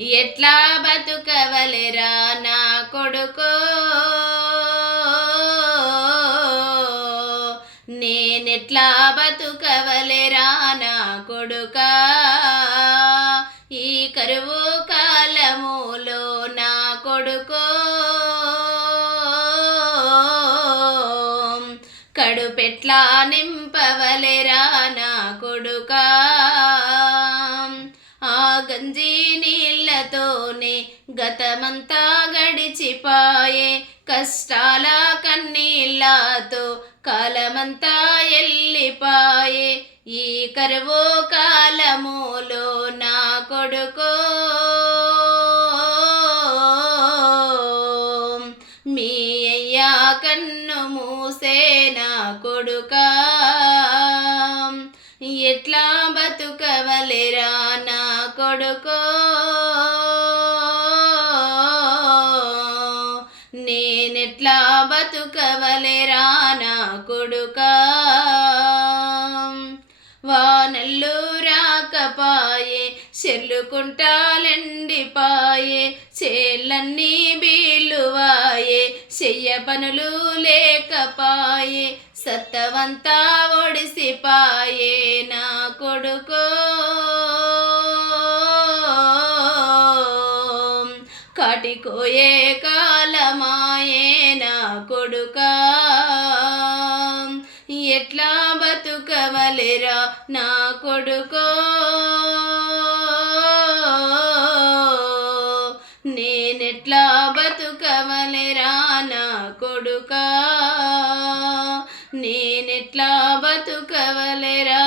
ఎట్లా బతుకవలెరా నా కొడుకో, నేనెట్లా బతుకవలెరా నా కొడుకా, ఈ కరువు కాలములో నా కొడుకో, కడుపెట్లా నింపవలెరా నా కొడుకా, ఆ గంజి నీళ్ళతోనే గతమంతా గడిచిపాయే, కష్టాల కన్నీళ్ళతో కాలమంతా ఎల్లిపాయే, ఈ కరువు కాలములో నా కొడుకో, మీ అయ్యా కన్ను మూసే నా కొడుకా, ఎట్లా బతుకవలెరా నా కొడుకో, నేనెట్లా బతుకవలెరా నా కొడుకా, వానల్లు రాకపాయే, చెల్లుకుంటాలెండిపాయే, చేళ్ళన్నీ బీలువాయే, చెయ్య పనులు లేకపాయే, సత్తవంతా ఒడిసిపాయే నా కొడుకో, కాటికోయే కాలమాయే నా కొడుకా, ఎట్లా బతుకవలెరా నా కొడుకో, నేనెట్లా బతుకవలెరా నా కొడుకా, నేనెట్లా బతుకవలెరా